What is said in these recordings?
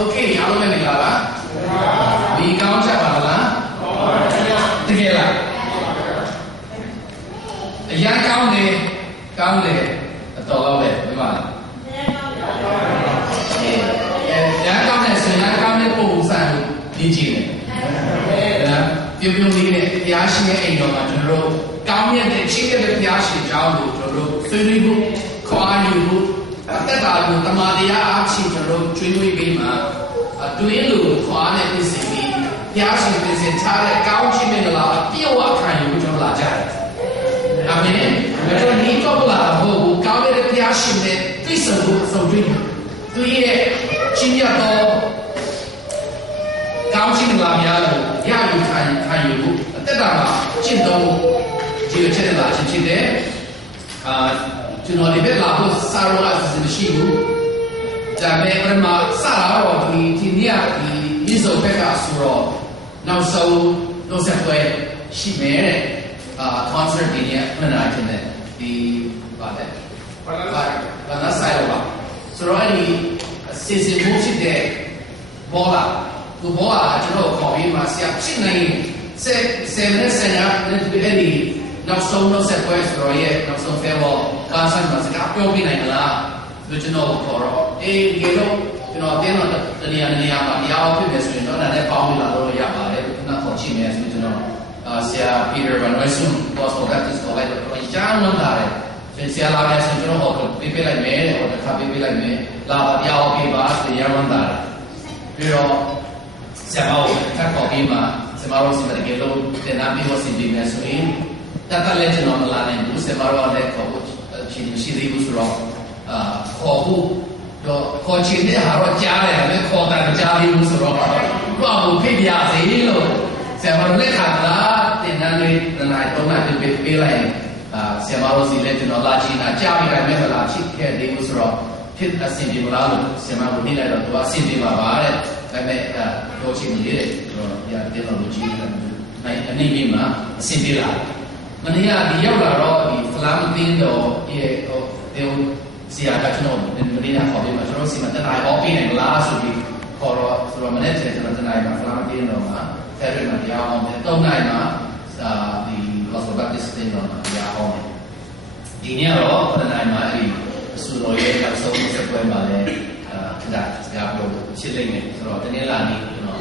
Okay အားလုံးလည်းနေလာလားဒီကောင်းချက်ပါလားတကယ်လားအရန်ကောင်းတယ်အတော်တော့ပဲဒီမှာရန်ကောင်းတယ်ဆိုရင်ကောင်းတဲ့ပုံစံကိုကြည့်ကြည့်တယ်ပြုံလေးနဲ့ဘုရားရှင်ရဲ့အိမ်တော်မှာကျွန်တော်တို့ကောင်းမြတ်တဲ့ချစ်တဲ့ဘုရားရှင်ကြောင့်ကိုကျွန်တော်တို့ဆွေးနွေးဖို့ခေါ်အားယူဖို့အသက်တာကိုတမန်တရားအားဖြင့်ကျွန်တော်တို့ကျွေးမွေးပေးမှာတွင်းလိုခေါ်အားနဲ့ပြင်ဆင်ပြီးဘုရားရှင်ပြင်ဆင်ထားတဲ့ကောင်းချီးမင်္ဂလာအပြည့်အဝခံယူကျွန်တော်လာကြတယ်အာမင်ကျွန်တော်ဒီတော့လာဖို့ကောင်းတဲ့ဘုရားရှင်နဲ့သိဆုံဖို့ဆုံတွေ့သူရဲ့ချင်းရတော့ကောင်းချီးမင်္ဂလာများကိုရယူခံယူဖို့အသက်တာမှာကျင့်သုံးဒီအချက်လာချင်းဖြစ်တယ်ကျွန်တော်ဒီဘက်လာဖို့စာရောအစီအစဉ်မရှိဘူးဒါပေမဲ့ပထမစတာတော့ဒီနေ့ဒီမိစုံဘက်ကဆိုတော့နောက်ဆုံးတော့ဆက်ပွဲရှိမယ်တဲ့concert ဒီနေ့မှန်တာချင်းတဲ့ဒီပါတယ်ဘာသာဆိုင်တော့ပါဆိုတော့ဒီစီစဉ်မှုဖြစ်တဲ့ဘောလာသူဘောလာကျွန်တော်ခေါ်ပြီးမှဆရာဖြစ်နိုင်7နဲ့10ရက်နဲ့အဲ့ဒီနောက်ဆုံးတော့ဆက်ပွဲဆိုတော့ရဲ့နောက်ဆုံး farewell ကားဆန်မှာစကားပြောပြနိုင်မလားကျွန်တော်ခေါ်တော့ဒီလိုကျွန်တော်တင်းတော့တနေရာမှာတရားအောင်ဖြစ်နေဆိုရင်တော့လည်းပေါင်းပြီးလာတော့ရပါတယ်ခုနခေါ်ချင်တယ်ဆိုကျွန်တော်ဆရာ Peter Van Wessen Gospel Baptist College ကိုကြားလို့လာတယ်ဆရာလာတယ်ဆိုကျွန်တော်ဟောပေးလိုက်မယ်ဟောတစ်ခါပေးလိုက်မယ်လာပါတရားအောင်ပေးပါဆိုရမ်းလာတယ်ပြီးတော့ဆရာမကိုထပ်ခေါ်ပြီးမှဆရာမတို့စီမတကယ်လို့တင်နာပြီးတော့ဆင်ပြီးမယ်ဆိုရင်တတ်လည်းကျွန်တော်မလာနိုင်ဘူးဆရာမတို့လည်းခေါ်ဖို့ရှိသေးဘူးဆိုတော့ခေါ်ဖို့တော့ခေါ်ချင်တဲ့ဟာတော့ကြားတယ်လည်းခေါ်တာကြားပြီးဘူးဆိုတော့ဘာလို့ဖိပြစေလို့ဆရာမလက်ခံလားတင်တန်းလေးနိုင်တော့နိုင်ပေးလိုက်ဆရာမတို့စီလည်းကျွန်တော်လာချင်တာကြားပြီးတိုင်းမဲ့လာချစ်ခဲ့သေးဘူးဆိုတော့ဖြစ်အဆင်ပြေမလားလို့ဆရာမကိုနေလိုက်တော့သူအဆင်ပြေပါပါတဲ့ဒါပေမဲ့ပြောချင်နေတယ်တော့ဒီတင်တော်လူကြီးနိုင်အနေနဲ့မှအဆင်ပြေလာမနေ့ကဒီရောက်လာတော့ဒီဖလားမသိတော့ရဲ့ဟိုတေဆရာကကျွန်တော်မနေ့ကခေါ်ပြီးမှကျွန်တော်စီမတနာဟောပြီးနိုင်လားဆိုပြီးခေါ်တော့ဆိုတော့မနေ့ကကျွန်တော်တနာမှာဖလားမသိတော့မှာဖက်ဒရယ်မှာတရားဟောတယ်၃နိုင်မှာဒီ Gospel Baptist တင်တော့တရားဟောတယ်ဒီနေ့တော့တနာမှာအဲ့ဒီဆိုတော့ရဲ့အဆုံးဆက်ပွဲမှာလည်းခဏစကားပြောရှင်းလိမ့်မယ်ဆိုတော့တနေ့လာနေကျွန်တော်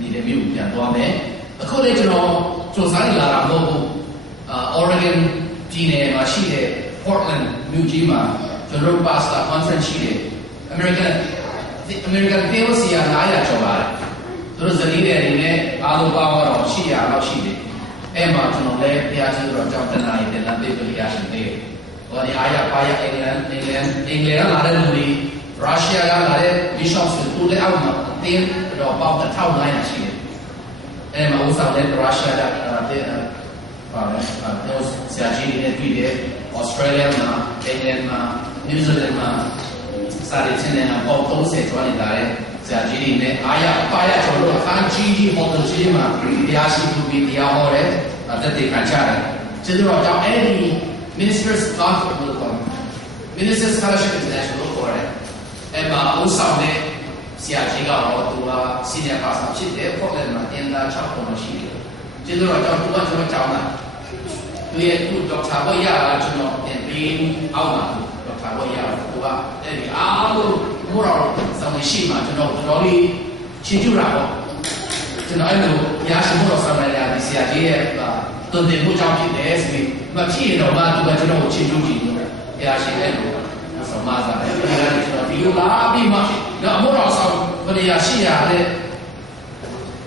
နေတဲ့မြို့ပြန်သွားမယ်အခုလည်းကျွန်တော်စူးစမ်းလာတာမဟုတ်ဘူး Oregon ပြည်နယ်မှာရှိတဲ့ Portland မြို့ကြီးမှာကျွန်တော် Pastor Conference ရှိတယ် American ဒေဝစီယာ900ကျော်ပါတယ်သူတို့ဇနီးတွေနဲ့အားလုံးပေါင်းတော့800လောက်ရှိတယ်အဲ့မှာကျွန်တော်လည်းဘုရားရှိခိုးတော့ကြောင်းတနာရီတင်လာပေးလို့ရရှိနေတယ်ဟောဒီအားရပါရအင်္ဂလန်ကလာတဲ့လူတွေရုရှားကလာတဲ့ bishops တွေလည်းအောက်မှာတင်းတော့ပေါင်း1900ရှိတယ်အဲ့မှာဥစားတဲ့ရုရှားကတဲ့တော့ဆရာကြီးတွေတွေ့တယ်ဩစတြေးလျမှာအင်္ဂလန်မှာနယူးဇီလန်မှာစာရေးချင်းနဲ့ပေါင်း30ကျော်နေတာလေဆရာကြီးတွေနဲ့အားရပါရကျော်လို့အခန်းကြီးဟောတဲ့ကြီးမှာတရားရှိသူပြီးတရားဟောတဲ့တက်တဲ့ခံချတယ်ကျေးဇူးတော်ကြောင့်အဲ့ဒီ Ministers Conference လို့ခေါ်တယ် Ministers Fellowship International လို့ခေါ်တယ်အဲ့မှာဥဆောင်တဲ့ဆရာကြီးကတော့သူက Senior Pastor ဖြစ်တယ် Portland မှာတင်သား6ပုံရှိတယ်ကျေးဇူးတော်ကြောင့်သူကကျွန်တော်ကြောင်းတာသူရဲ့သူ့ဒေါက်တာဘွဲ့ရတာကျွန်တော်တင်ပေးအောက်မှာဒေါက်တာဘွဲ့ရတာသူကအဲ့ဒီအားလုံးဘုရားဆောင်ရှိမှကျွန်တော်တော်လေးချီးကျူးတာပေါ့ကျွန်တော်အဲ့လိုရရှိဖို့တော့ဆောင်ရတဲ့ဆရာကြီးရဲ့တုံ့ပြန်မှုကြောင့်ဖြစ်တယ်ဆိုပြီးမဖြစ်ရင်တော့မှသူကကျွန်တော်ကိုချီးကျူးကြည့်လို့ဘုရားရှင်ရဲ့လို့ဆောင်မစားတယ်ဘုရားရှင်ကျွန်တော်ဒီလိုလာပြီးမှတော့အမှုတော်ဆောင်ဘုရားရှိရတဲ့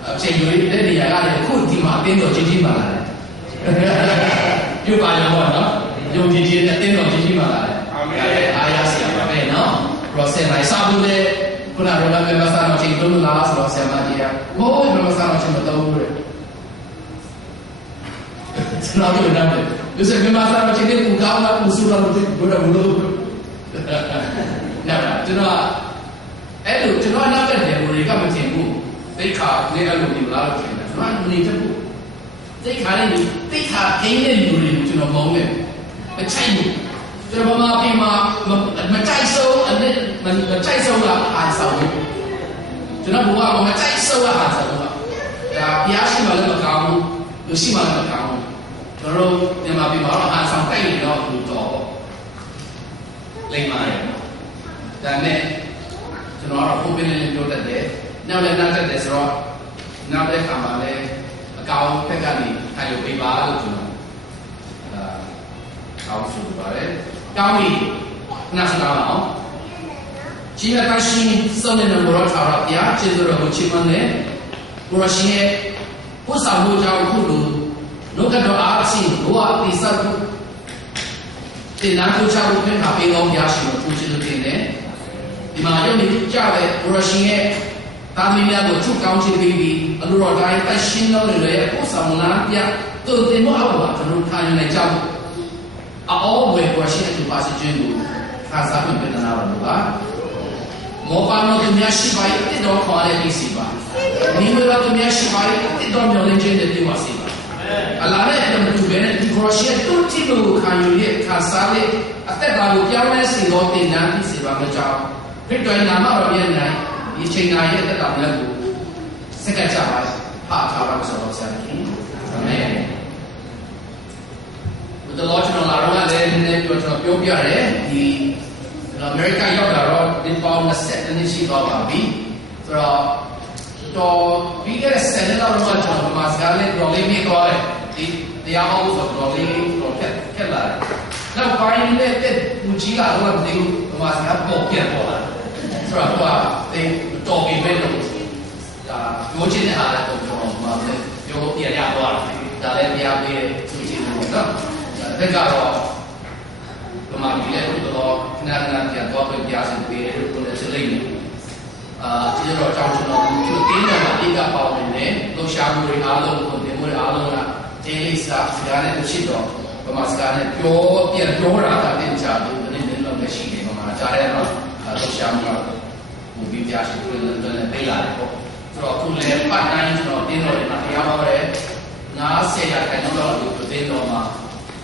အချိန်ယူတဲ့နေရာကလည်းအခုဒီမှာအတင်းတော်ကြီးမှလာတယ်ပြုပါရောပေါ့နော်ယုံကြည်ခြင်းနဲ့အတင်းတော်ကြီးမှလာတယ်အာမင်အားရဆရာပါပဲနော် process လိုက်စားလို့လေခုနကတော့လည်းမစားတော့ချိန်သုံးလားဆိုတော့ဆရာမကြီးကဘိုးဘယ်လိုစားတော့ချိန်မသုံးဘူးတဲ့ကျွန်တော်တို့လည်းဒီစက်မြန်မာစားတော့ချိန်ကိုကောင်းလားကိုစူတော့ဘုရားဘုလို့နော်ကျွန်တော်အဲ့လိုကျွန်တော်နောက်တဲ့နေရာတွေကမထင်ဘူးသိခါနဲ့အဲ့လိုမျိုးလားလို့ထင်တယ်ကျွန်တော်နေချက်ဘူးသိခါနဲ့သိခါခင်းတဲ့လူတွေကိုကျွန်တော်မုန်းတယ်မချိုက်ဘူးကျွန်တော်မမပြင်မှာမကြိုက်ဆုံးမကြိုက်ဆုံးကအားဆောင်ဘူး ကျွန်တော်ဘုရားကမကြိုက်ဆောက်ရတာဆိုတော့ဒါဘုရားရှိမှလည်းမကောင်းဘူးလူရှိမှလည်းမကောင်းဘူးကျွန်တော်တို့မြန်မာပြည်မှာတော့အာဆောင်တိုက်နေတော့လူတော်ပေါ့လိမ့်ပါတယ်ဒါနဲ့ကျွန်တော်ကတော့ဘုပင်းလေးပြောတတ်တယ်နောက်လည်းနားတတ်တယ်ဆိုတော့နောက်တဲ့ခါမှာလည်းအကောင်ဖက်ကနေထိုင်လို့ပေးပါလို့ကျွန်တော်ကောင်းဆိုပါတယ်ကောင်းပြီနားစကားအောင်ကြီးရတာရှိစုံနေတဲ့ဘောရထားရပြကျေးဇူးတော်ကိုချီးမွမ်းတယ်ကိုရရှိရဲ့ကိုဆောင်မှုကြောင့်ခုလိုနှုတ်ကတော့အားအချင်းဘဝတိဆောက်တင်နာကိုချဖို့ပြန်ခါပေးကောင်းပြရှိလို့သူချစ်လို့တင်တယ်ဒီမှာရုပ်နေကြတဲ့ကိုရရှိရဲ့တာမီများကိုချုပ်ကောင်းချစ်ပြီးပြီးအလိုတော်တိုင်းအရှင်းလို့လည်းကိုဆောင်လာပြသူတင်မအောင်ပါကျွန်တော်ထားနေကြဖို့အော်ဘယ်ကိုရရှိတဲ့သူပါစီခြင်းကိုခါစားပြီးပြန်လာတော့ပါမောပါမသူများရှိပါရဲ့တိတော်ခေါ်တဲ့ဒီစီပါဒီလိုတော့သူများရှိပါရဲ့တိတော်မျောလင်းခြင်းတဲ့ဒီဝါစီပါအလားနဲ့တူတူပဲဒီခရရှိတူတီလိုခံယူရဲ့ခါစားတဲ့အသက်တာကိုပြောင်းလဲစေတော့တင်နာပြီးစီပါမကြောက်ခရစ်တော်နာမတော်ရဲ့နိုင်ဒီချိန်နာရဲ့အသက်တာများကိုစက္ကကြပါဟာထားပါဆိုတော့ဆရာကြီးအာမင်ဘုရားတော်ကျွန်တော်လာတော့လည်းနည်းနည်းပြောပြရတယ်ဒီအမေရိကန်ရောက်လာတော့ဒီပေါင်း20နှစ်ရှိသွားပါပြီဆိုတော့ပြီးခဲ့တဲ့10နှစ်လောက်တော့ကျွန်တော်မှာစကားလေးပြောလေးမိသွားတယ်ဒီတရားဟောလို့ဆိုတော့လေးတော့ခက်လာတယ်နောက်ပိုင်းနဲ့တက်လူကြီးလာတော့ဒီမှာစကားပေါ်ပြန်ပေါ်လာဆိုတော့ဒီတော်ပြီပဲလို့ဒါပြောချင်တဲ့အားတော့ကျွန်တော်မှာပြောပြရသွားတယ်ဒါလည်းတရားပေးသူကြီးလို့နော်ဒါကတော့ဒီမှာဒီလည်းတော့နာပြန်တော့ပြန်စီပေးလို့ကိုယ်စလိမ့်နေဒီတော့ကြောင့်ကျွန်တော်သူတင်းတယ်မှာအိကပေါင်းနေတယ်လှူရှာမှုတွေအားလုံးကိုတင်မှုတွေအားလုံးကတင်းလေးစားစကားနဲ့ဖြစ်တော့ဒီမှာစကားနဲ့ပြန်ပြောတာကတင်ချလို့နည်းနည်းတော့မရှိနေမှာကြားရတော့လှူရှာမှုကဘူပြီးပြရှိလို့လည်းပေးလာတယ်ပေါ့ဆိုတော့ခုလည်းပတ်တိုင်းကျွန်တော်တင်းတော်တွေမှာတရားဟောတယ်90ရာခိုင်နှုန်းလောက်ကိုတင်းတော်မှာ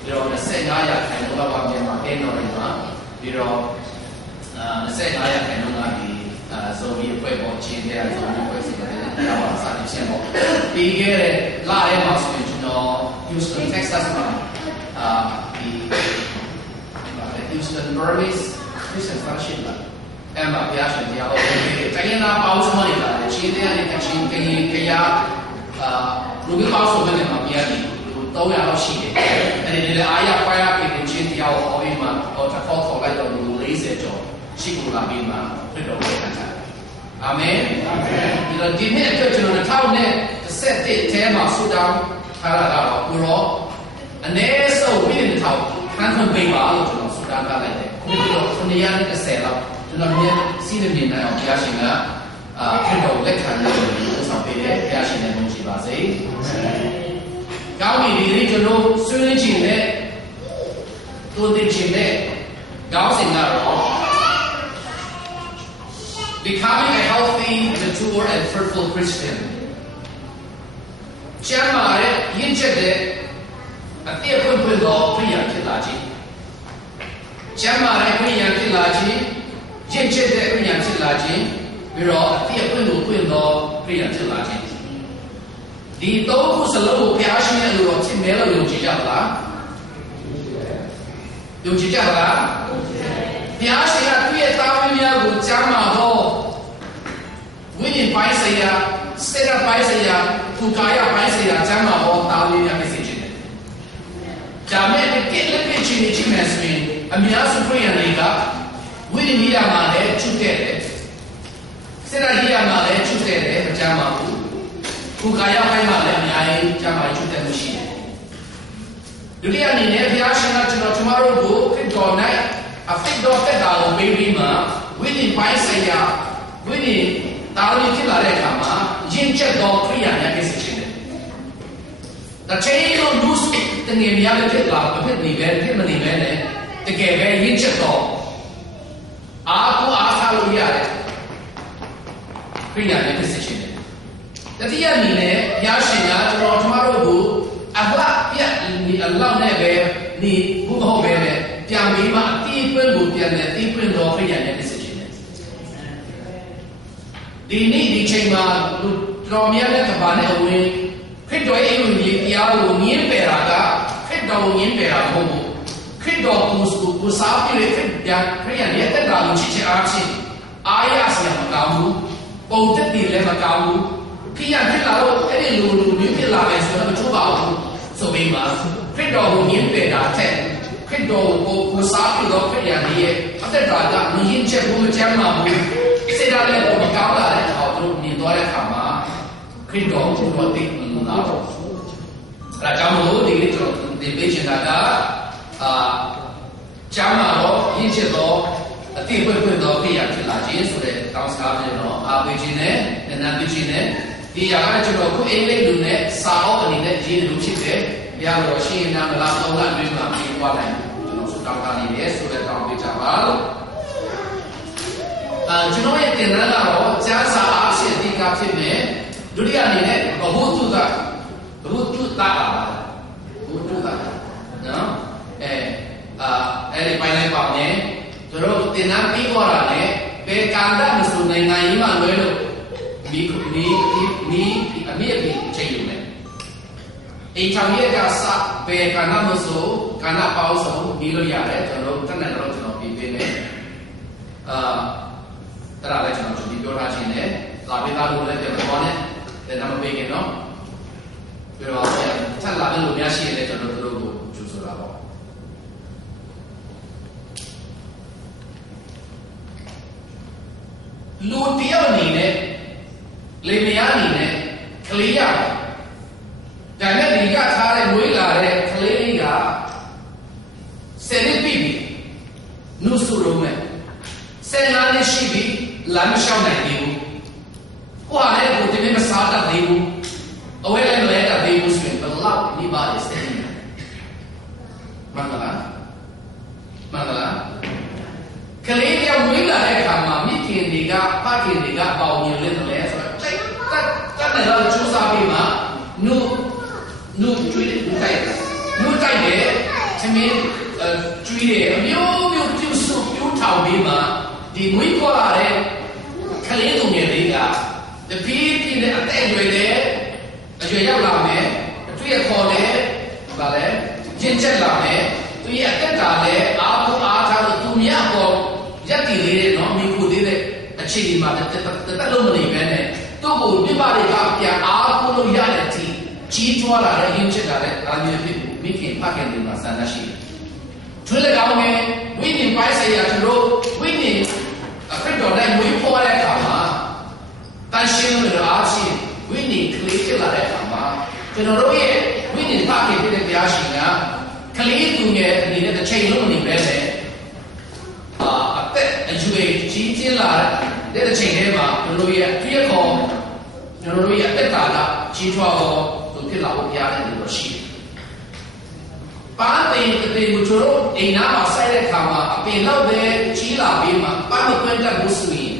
ပြီးတော့25ရာခိုင်နှုန်းလောက်ပါပြန်မှာတင်းတော်တွေမှာပြီးတော့25ရာခိုင်နှုန်းကဒီဇိုဘီအဖွဲ့ပေါ်ချင်းတဲ့ဇိုဘီအဖွဲ့စီတဲ့တရားပါစာရင်းချက်ပေါ့ပြီးခဲ့တဲ့လထဲမှာဆိုရင်ကျွန်တော် Houston Texas မှာဒီHouston Burmese Christian Fellowship လာအဲ့မှာဘုရားရှင်တရားဟောပေးတယ်တိုင်းနာပေါင်းစုံတွေလာတယ်ချင်းတဲ့အနေနဲ့ချင်းကရင်ကရလူမျိုးပေါင်းစုံတွေမှာဘုရားကြီး300လောက်ရှိတယ်အဲ့ဒီလည်းအားရပါရပြင်ချင်းတရားဟောပြီးမှဟောတစ်ခေါက်ခေါ်လိုက်တော့လူ40ကျော်ရှိကူလာပြီးမှဖြစ်တော့တယ်အာမင်အာမင်ဒီတော့ဒီနေ့အတွက်ကျွန်တော်2011ထဲမှာဆူတောင်းထားတာတော့ကိုရောအနည်းဆုံးပြည်တစ်ထောင်ခန်းခွင့်ပေးပါလို့ကျွန်တော်ဆူတောင်းထားလိုက်တယ်ခုတော့930လောက်ကျွန်တော်မြင်စီးနေနေအောင်ဘုရားရှင်ကဖြစ်တော့လက်ခံလို့ဆောင်ပေးတယ်ဘုရားရှင်နဲ့ဘုန်းကြီးပါစေကောင်းပြီဒီနေ့ကျွန်တော်ဆွေးနွေးချင်တဲ့တိုးတင်ချင်တဲ့ကောင်းစဉ်ကတော့ Becoming a healthy, mature, and fruitful Christian. ကျမ်းမာတဲ့ရင့်ကျက်တဲ့အပြည့်အဝသောခရိယာဖြစ်လာခြင်းကျမ်းမာတဲ့ခရိယာဖြစ်လာခြင်းရင့်ကျက်တဲ့ခရိယာဖြစ်လာခြင်းပြီးတော့အပြည့်အဝကိုဖွင့်သောခရိယာဖြစ်လာခြင်းဒီသုံးခုစလုံးကိုဘုရားရှင်ရဲ့လူတော်ချစ်မဲလို့ယုံကြည်ကြလားယုံကြည်ကြလားဘုရားရှင်ကသူ့ရဲ့သားသမီးများကိုကျမ်းမာသောဝိညာဉ်ပိုင်းဆိုင်ရာစေတပိုင်းဆိုင်ရာသူကာယပိုင်းဆိုင်ရာကျမ်းမာသောသားသမီးများဖြစ်စေခြင်းတယ်။ဒါမဲ့ဒီကိလက်ပြချင်းချင်းနဲ့ဆိုရင်အများစုခရိယန်တွေကဝိညာဉ်ကြီးရာမှာလည်းချုပ်တဲ့တယ်စေတကြီးရာမှာလည်းချုပ်တဲ့တယ်အကျမ်းမာဘူးသူကာယပိုင်းမှာလည်းအများကြီးကျမ်းမာချုပ်တဲ့မှုရှိတယ်။ဒုတိယအနေနဲ့ဘုရားရှင်ကကျွန်တော်တို့ကိုခရစ်တော်၌အfitတော့တက်တာကိုပေးပြီးမှဝိညာဉ်ပိုင်းဆိုင်ရာဝိညာဉ်တာဝန်ဖြစ်လာတဲ့အခါမှာယဉ်ကျေးသောခရိယာများဖြစ်စေခြင်းတယ်။ဒါချင်းလို့လူစုတငယ်များလည်းဖြစ်လာမဖြစ်နေပဲဖြစ်မနေပဲနဲ့တကယ်ပဲယဉ်ကျေးသောအားကိုအားထားလို့ရတယ်ခရိယာများဖြစ်စေခြင်းတယ်။တတိယအနေနဲ့ဘုရားရှင်ကကျွန်တော်တို့ကိုအဘပြတ်ဒီအလောင်းနဲ့ပဲဒီဘုမဟုတ်ပဲနဲ့ပြန်ပြီးမှအတိအပွင့်ကိုပြန်တယ်အတိအပွင့်တော့ခရိယာနဲ့ဖြစ်စေခြင်းတယ် ဒီနေ့ဒီချိန်မှာတော်များတဲ့ကဘာနဲ့အဝင်ခရစ်တော်ရဲ့အဝင်တရားကိုငင်းပယ်တာကခရစ်တော်ကိုငင်းပယ်တာမဟုတ်ဘူးခရစ်တော်ကိုစားပြည့်ခရစ်ယာန်ရဲ့တက်တာကိုချစ်ချင်အားဖြင့်အားရစရာမကောင်းဘူးပုံသက်တည်လည်းမကောင်းဘူးခရစ်ယာန်ဖြစ်လာတော့အဲ့ဒီလူမျိုးဖြစ်လာမယ်ဆိုတော့မချိုးပါဘူးဆိုပြီးမှခရစ်တော်ကိုငင်းပယ်တာတဲ့ခရစ်တော်ကိုစားပြည့်တော့ခရစ်ယာန်ရဲ့အသက်တာကမြင်ချက်ဘူးမချမ်းပါဘူးစေတလည်းမကောင်းလာတဲ့အခါတို့မြင်သွားတဲ့အခါမှာခရစ်တော်ကိုတော့သိလို့လာတော့အဲ့ဒါကြောင့်မို့ဒီနေ့ကျွန်တော်ဒီပေးချင်တာကကျမ်းမာတော့ရင့်ချက်တော့အတိအပွင့်တော့ခရစ်ယာန်ဖြစ်လာခြင်းဆိုတဲ့တောင်းစကားမျိုးတော့အားပေးခြင်းနဲ့နန်းပေးခြင်းနဲ့ဒီရာကကျွန်တော်ခုအင်္ဂလိပ်လူနဲ့စာအုပ်အနေနဲ့ရေးလို့ဖြစ်တယ်ဘုရားတော်ရှင်နာမလားသုံးလအတွင်းမှာပြေးသွားနိုင်ကျွန်တော်ဆုတောင်းတာနေတယ်ဆိုတဲ့တောင်းပေးကြပါလို့ကျွန်တော်ရဲ့တင်နန်းကတော့ကျမ်းစာအားဖြင့်အဓိကဖြစ်နေဒုတိယအနေနဲ့ဘဟုတုတ္တနော်အဲ့ဒီပိုင်းလိုက်ပါမယ်ကျွန်တော်တင်နန်းပြီးသွားတာနဲ့ဘယ်ကံတမဆိုနိုင်ငံကြီးမှလွဲလို့မိအမိချိန်ယူမယ်အိမ်ချောင်ရဲ့ကစဘယ်ကံတမဆိုကံတပေါင်းစုံပြီးလို့ရတယ်ကျွန်တော်တက်နေတော့ကျွန်တော်ပြီးပေးမယ်အဲ့ဒါလည်းကျွန်တော်ဒီပြောထားခြင်းနဲ့လာပေးသားလို့လည်းပြန်သွားနဲ့တင်နန်းမပေးခင်နော်ပြီးတော့ဆက်လာတဲ့လူများရှိရင်လည်းကျွန်တော်တို့ကိုကျူဆိုတာပေါ့လူတယောက်အနေနဲ့လေမယားအနေနဲ့ကလေးရဒါနဲ့ဒီကထားတဲ့မွေးလာတဲ့ကလေးလေးကဆယ်နှစ်ပြီနုစုရုံးမဲ့ဆယ်နာနှစ်ရှိပြီလမ်းမလျှောက်နိုင်သေးဘူးဟိုဟာလည်းကိုတင်မစားတတ်သေးဘူးအဝဲလည်းမလဲတတ်သေးဘူးဆိုရင်ဘယ်လောက်ဒီပါလဲစတယ်မှန်လားကလေးတယောက်မွေးလာတဲ့အခါမှာမိခင်တွေကဖခင်တွေကပေါင်မြင်လဲတယ်ဆိုတော့တတ်တယ်တော့ကျူးစားပြီးမှနုကျွေးတယ်တိုက်တယ်သမီးကျွေးတယ်အမျိုးမျိုးပြုစုပြုထောင်ပြီးမှဒီမွေးဖွားလာတဲ့ကလေးသူငယ်လေးကတပီးပြင်းတဲ့အသက်အရွယ်နဲ့အရွယ်ရောက်လာမယ်သူရဲ့ခေါ်လဲဗာလဲကျင့်ချက်လာမယ်သူရဲ့အသက်တာလဲအားကိုအားထားလို့သူမြတ်ပေါ်ရက်တည်လေးတဲ့နော်မိဖို့သေးတဲ့အခြေအနေမှာတက်လုံးမနေပဲနဲ့သူ့ကိုပြပတွေကပြန်အားကိုလို့ရတဲ့အထိကြီးထွားလာတဲ့ရင်းချက်လာတဲ့အာမြင်ဖြစ်မိခင်ဖခင်တွေမှာဆန္ဒရှိတယ်။ထွေးလည်းကောင်းမယ်ဝိညာဉ်ပိုင်းဆိုင်ရာသူတို့ဝိညာဉ်အခရစ်တော်နဲ့ဝိဖွားတဲ့အခါမှာတန်ရှင်းလို့အားဖြင့်ဝိညာဉ်ကလေးဖြစ်လာတဲ့အခါမှာကျွန်တော်တို့ရဲ့ဝိညာဉ်ဖခင်ဖြစ်တဲ့တရားရှင်ကကလေးသူငယ်အနေနဲ့တစ်ချိန်လုံးမနေပဲနဲ့အသက်အရွယ်ကြီးကျင်းလာတဲ့တစ်ချိန်ထဲမှာကျွန်တော်ရဲ့ပြည့်ခေါ်ကျွန်တော်ရဲ့အသက်တာကကြီးထွားတော့သူဖြစ်လာဖို့ရားတယ်လို့ရှိတယ်။ပန်းတင်တဲ့ကိုကျွန်တော်အိမ်နာမှာစိုက်တဲ့ခါမှာအပင်လောက်ပဲကြီးလာပြီးမှပန်းမကွန်းတတ်ဘူးဆိုရင်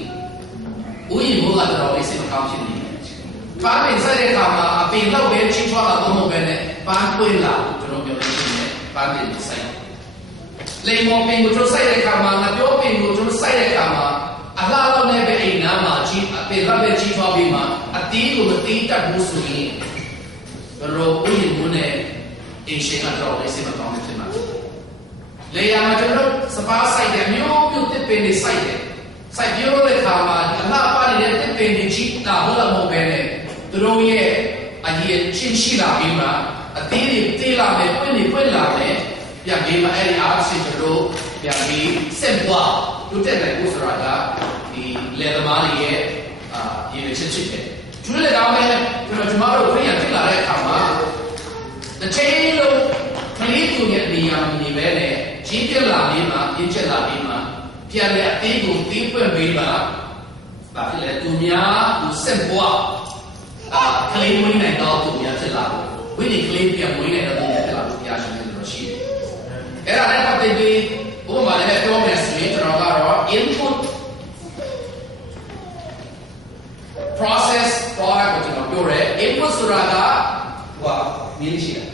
ဥယျာဉ်ဘုရားတော်လေးစိတ်မကောင်းဖြစ်နေတယ်။ပန်းတင်စိုက်တဲ့ခါမှာအပင်လောက်ပဲကြီးထွားလာတော့မဟုတ်ပဲနဲ့ပန်းကွင်းလာကျွန်တော်ပြောလို့ရှိရင်ပန်းတင်စိုက်လေမောပင်ကိုကျွန်တော်စိုက်တဲ့ခါမှာငါပြောပင်ကိုကျွန်တော်စိုက်တဲ့ခါမှာအလားလောက်နဲ့ပဲအိမ်နာမှာကြီးအပင်လောက်ပဲကြီးထွားပြီးမှအတီးကိုမတီးတတ်ဘူးဆိုရင်တော့ဥယျာဉ်ဘုနဲ့အင်းရှင်ကတော့လေးစိတ်မကောင်းဖြစ်မှာလေယာမှာကျွန်တော်စပါးစိုက်တယ်မျိုးမျိုးတစ်ပင်တွေစိုက်တယ်စိုက်ပြောတဲ့ခါမှာအလှပနေတဲ့တစ်ပင်တွေကြီးတာဟုတ်လားမဟုတ်ပဲနဲ့သူတို့ရဲ့အရေးချင်းရှိလာပြီးမှအသေးတွေတေးလာမယ်ပွင့်လာမယ်ပြန်ပြီးမှအဲ့ဒီအားဖြင့်ကျွန်တော်ပြန်ပြီးဆက်ပွားတို့တက်နိုင်ဖို့ဆိုတာကဒီလေသမားတွေရဲ့ရည်ရွယ်ချက်ဖြစ်တယ်ကျွေးလေကောင်းမယ်ကျွန်တော်တို့ခရိယာဖြစ်လာတဲ့အခါမှာတစ်ချိန်လုံးခလေးသူရဲ့နေရာမနေပဲနဲ့ကြီးပြလာပြီးမှရင်းချက်လာပြီးမှပြန်လေအသေးကိုတီးပွင့်ပြီးမှဒါဖြစ်လေသူများသူဆက်ပွားခလေးမွေးနိုင်တော့သူများဖြစ်လာတယ်ဝိညာဉ်ကလေးပြန်မွေးနိုင်တော့သူများဖြစ်လာလို့တရားရှင်တယ်လို့ရှိတယ်အဲ့ဒါလည်းပတ်သက်ပြီးဥပမာလည်းပြောမယ်ဆိုရင်ကျွန်တော်ကတော့ input process product ကိုကျွန်တော်ပြောရဲ input ဆိုတာကဟိုမြင်ရှိတယ်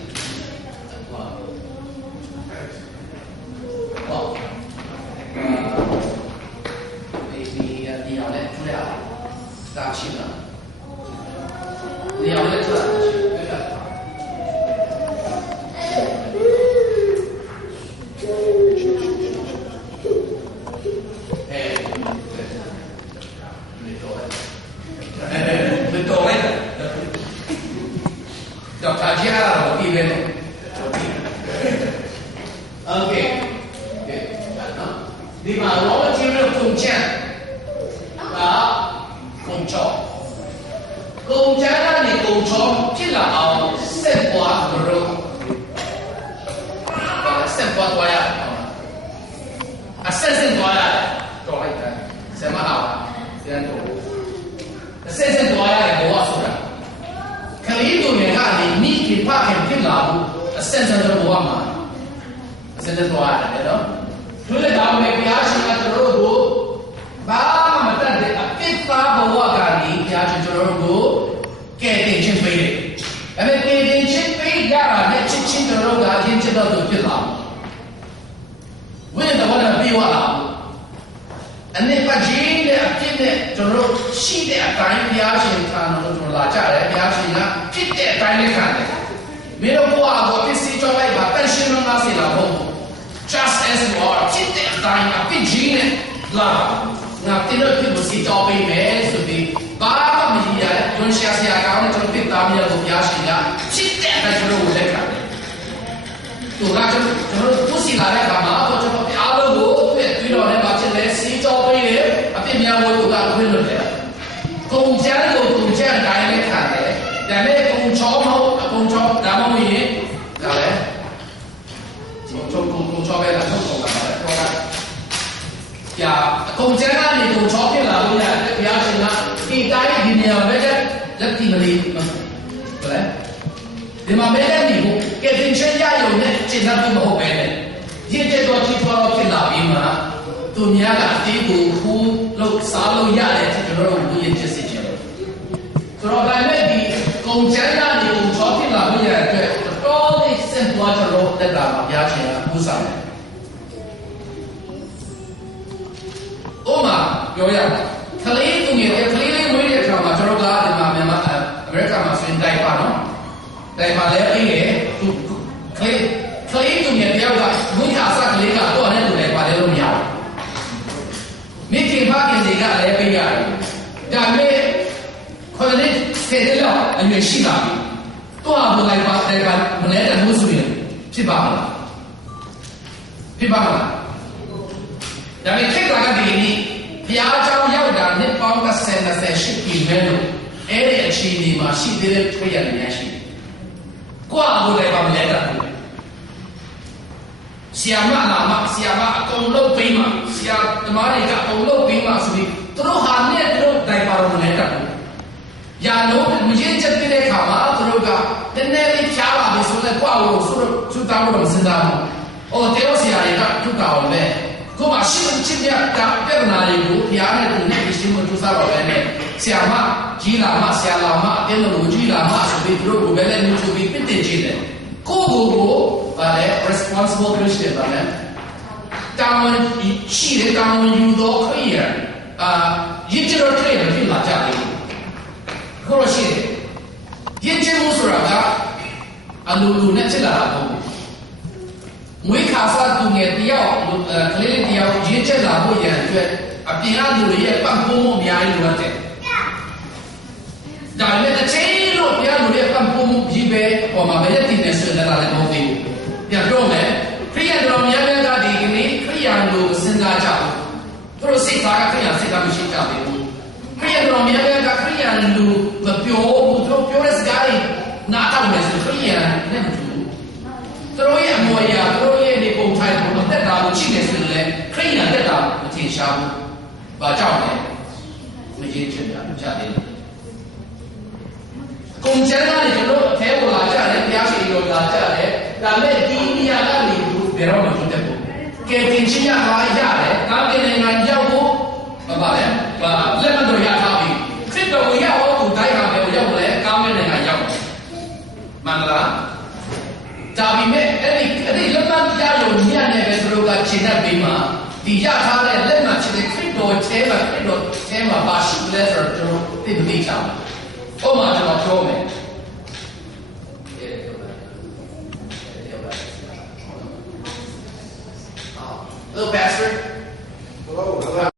ဒီအောင်လည်းထူရအောင်ဒါ Okay. Di mà raw material công chén đó công cho công chén là gì công cho chỉ là ao sen quả rồi sen quả toa ya sen toa ya toa ya sen mà hảo sen toa sen toa ya là bộ số ra cái ý đồ này là gì mi thì phát hiện cái nào sen là bộ mà sen toa ya đó thứ là đạo về bia sinh là cho rồi ba mà ta để cái ta bảo cái gì bia sinh cho rồi cái tiền chân phí đấy em cái tiền chân phí ra là để chân chân cho rồi cái tiền chân đó được chưa làm vậy là what là bia làm anh ấy phải chỉ để cái này cho rồi chỉ để cái bia sinh thằng nó cho là trả đấy bia sinh là chỉ để cái này thằng đấy mình đâu có cái gì cho lại mà cái sinh nó sẽ là không just as you are, chỉ đểတိုင်းa cái gì này là ngã tin được cái gì cho bây mẹ rồi thì ba cái gì vậy, yon xia xia cao này trong cái tam nhà của nhà sinh ra, chỉ để cái chỗ đó để cái, tụi nó cho nó不是来来干嘛，或者说阿拉伯对了呢，把这来谁cho bây này, à cái nhà của tụi nó quên rồi đấy, công gia của công gia cái này看的，但係công cho mau, công cho làm sao vậy, cái này công cho về là không còn là có đấy. Dạ, công chế là gì công cho cái là bây giờ cái giá trị là khi cái gì nhiều bây giờ rất thì mà đi mà, đấy. Thì mà bây giờ thì cái tình trạng gia dụng này chỉ là cái một bên này, những cái đó chỉ có cái là gì mà, tụi nhà là tí cụ khu lúc sáu lúc nhà này thì chúng nó cũng yên chỉ sự rồi. Rồi cái này thì công chế là gì công cho cái là bây giờ cái đó thì xem qua cho nó để làm giá trị là不少的。Oma, yo ya, kali itu ni, kali ni mungkin dia cakap macam orang di mana memang mereka masih dai pa no, dai pa leh ini, tu kali itu ni dia juga mungkin asal kali ka tu ada tu dai pa leh lumia. Mungkin pakai dia leh punya, dan me kalau ni sedela, ini sih lah. Tu apa dai pa mana ada musuhnya, siapa mana? Siapa mana? Dan itu lagi ini, dia jauh jauh dan ni bangga sen shiki melu, area cini masih dia tujuan ni sih. Kuah boleh bangga tu. Siapa nama, siapa tolong bima, siapa temari kat tolong bima sini. Terus hanya terus dari baru mana tu. Ya no, mungkin jadi dia kama terus kat, dan ni siapa besok kuah urus sudah urus sendiri. Oh, terus siapa kat tu kau ni. Kau masih mencipta tak pernah itu, tiada tu ni mesti menjual orang ni. Siapa jila mak, siapa mak, dia nak jila mak seperti itu, bukan mencubi pintu jila. Kau ada responsible Christian mana? Kamu ciri kamu yudo kaya, itu orang kaya mungkin lah jadi. Kau ciri, itu musuh ada, alu nak cila apa? Mỗi khảo sát tụ nghệ tiêu, cái này tiêu, diễn chất là hội nhận chuyện, tiếng Anh rồi vậy, bằng phô mô bia luôn thế. Đại này là chế luôn bia rồi bằng phô mô gì về, mà bây giờ tin là sự là làm không tiêu. Giờ rồi mà, khi anh làm nhà bên gia đình này, khi anh làm sinh ra cháu, rồi sinh ra khi anh sinh ra mình sinh ra thì, khi anh làm nhà bên gia khi anh làm biểu là cái gì, nãy tao mới sinh khi anh nên Terus yang muaya, terus yang di bawah itu, kita tahu ciri sebenarnya, kerana kita tahu mesti siapa baca ni, mesti cerita jadi. Kunjungan itu lo, saya belajar ni, biasa itu belajar ni, tapi di mana itu berapa macam tu. Ketinggian raya ni, kalau dengan jauh, apa ni? Lepas tu ya kami, kita ya orang tu dah kami jauh le, kami dengan jauh. Mana? Tapi ini lepas dia有年呢，别说个现在比嘛，底下他呢，那么现在最多钱嘛，把十来分就对不对上？我嘛就要说没。好，280